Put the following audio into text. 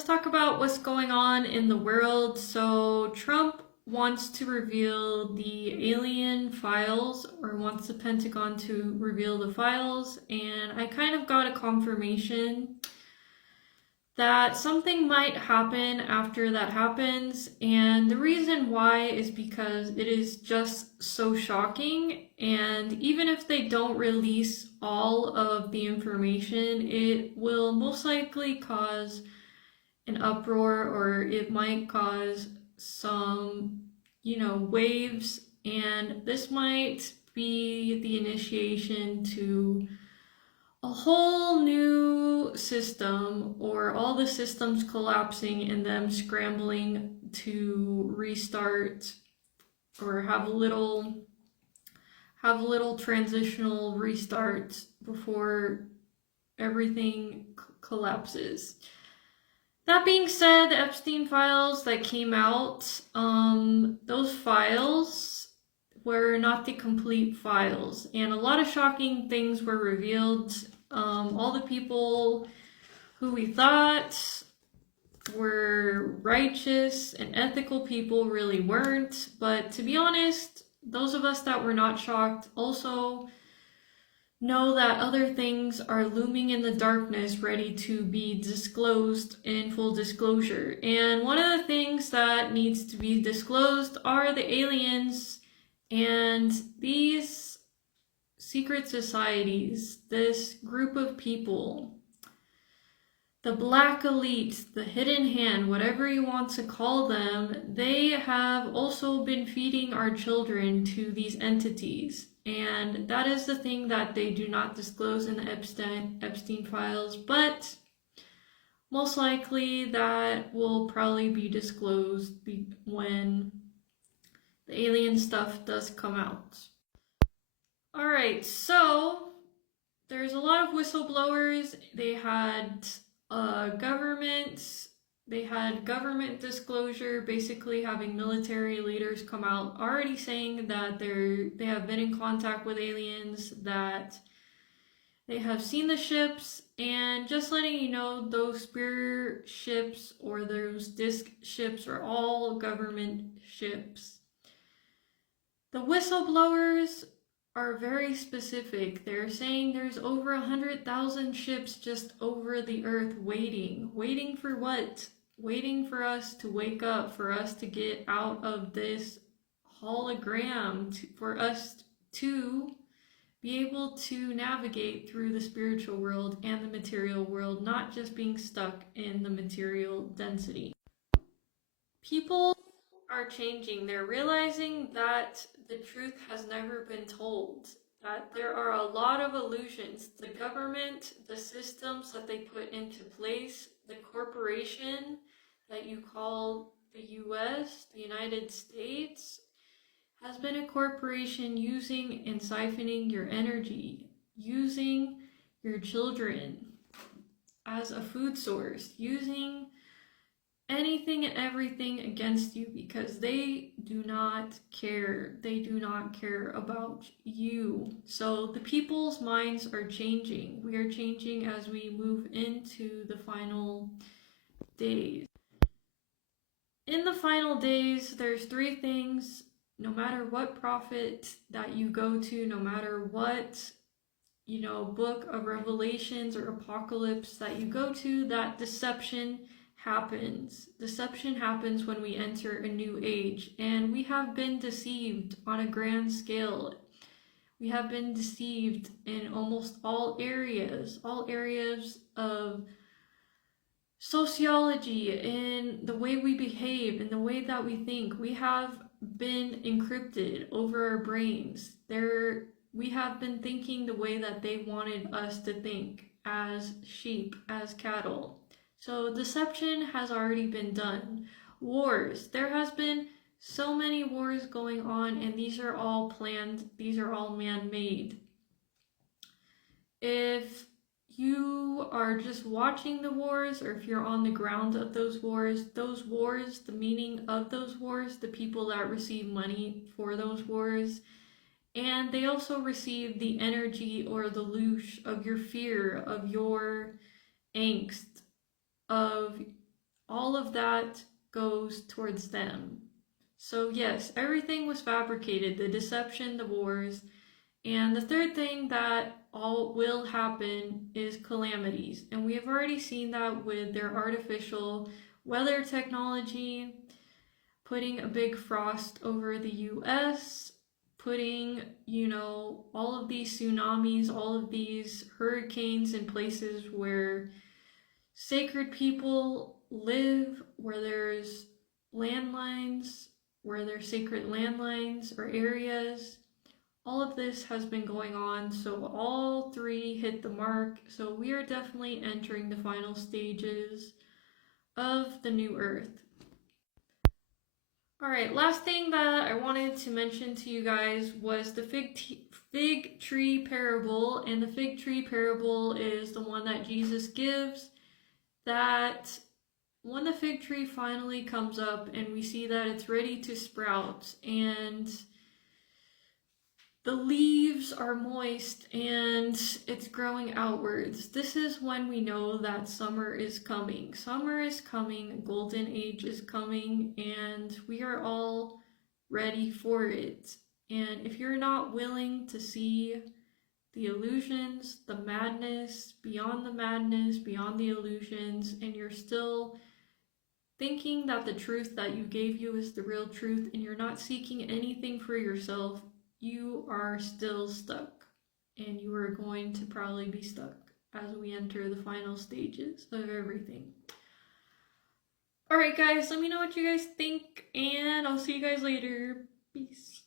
let's talk about what's going on in the world. So, Trump wants to reveal the alien files, or wants the Pentagon to reveal the files, and I kind of got a confirmation that something might happen after that happens. And the reason why is because it is just so shocking. And even if they don't release all of the information, it will most likely cause an uproar, or it might cause some, waves. And this might be the initiation to a whole new system, or all the systems collapsing and them scrambling to restart, or have a little transitional restart before everything collapses. That being said, the Epstein files that came out, those files were not the complete files, and a lot of shocking things were revealed. All the people who we thought were righteous and ethical people really weren't. But to be honest, those of us that were not shocked also know that other things are looming in the darkness, ready to be disclosed in full disclosure. And one of the things that needs to be disclosed are the aliens and these secret societies, this group of people, the black elite, the hidden hand, whatever you want to call them. They have also been feeding our children to these entities. And that is the thing that they do not disclose in the Epstein files, but most likely that will probably be disclosed when the alien stuff does come out. Alright, so there's a lot of whistleblowers. They had government disclosure, basically having military leaders come out already saying that they have been in contact with aliens, that they have seen the ships, and just letting you know, those spear ships or those disc ships are all government ships. The whistleblowers are very specific. They're saying there's over 100,000 ships just over the earth waiting. Waiting for what? Waiting for us to wake up, for us to get out of this hologram, for us to be able to navigate through the spiritual world and the material world, not just being stuck in the material density. People are changing. They're realizing that the truth has never been told, that there are a lot of illusions. The government, the systems that they put into place, the corporation that you call the US, the United States, has been a corporation using and siphoning your energy, using your children as a food source, using anything and everything against you, because they do not care. They do not care about you. So the people's minds are changing. We are changing as we move into the final days. In the final days, there's three things. No matter what prophet that you go to, no matter what book of Revelations or Apocalypse that you go to, that deception happens. Deception happens when we enter a new age, and we have been deceived on a grand scale. We have been deceived in almost all areas of sociology, in the way we behave, in the way that we think. We have been encrypted over our brains. We have been thinking the way that they wanted us to think, as sheep, as cattle. So deception has already been done. Wars. There has been so many wars going on, and these are all planned. These are all man-made. If you are just watching the wars, or if you're on the ground of those wars, the meaning of those wars, the people that receive money for those wars, and they also receive the energy or the loosh of your fear, of your angst, of all of that goes towards them. So yes, everything was fabricated, the deception, the wars. And the third thing that all will happen is calamities. And we have already seen that with their artificial weather technology, putting a big frost over the US, putting, all of these tsunamis, all of these hurricanes in places where sacred people live, where there's landlines, where there's sacred landlines or areas. All of this has been going on, so all three hit the mark. So we are definitely entering the final stages of the new Earth. Alright, last thing that I wanted to mention to you guys was the fig tree parable. And the fig tree parable is the one that Jesus gives, that when the fig tree finally comes up and we see that it's ready to sprout and the leaves are moist and it's growing outwards, this is when we know that summer is coming. Summer is coming, golden age is coming, and we are all ready for it. And if you're not willing to see the illusions, the madness, beyond the illusions, and you're still thinking that the truth that you gave you is the real truth, and you're not seeking anything for yourself, you are still stuck. And you are going to probably be stuck as we enter the final stages of everything. Alright guys, let me know what you guys think, and I'll see you guys later. Peace.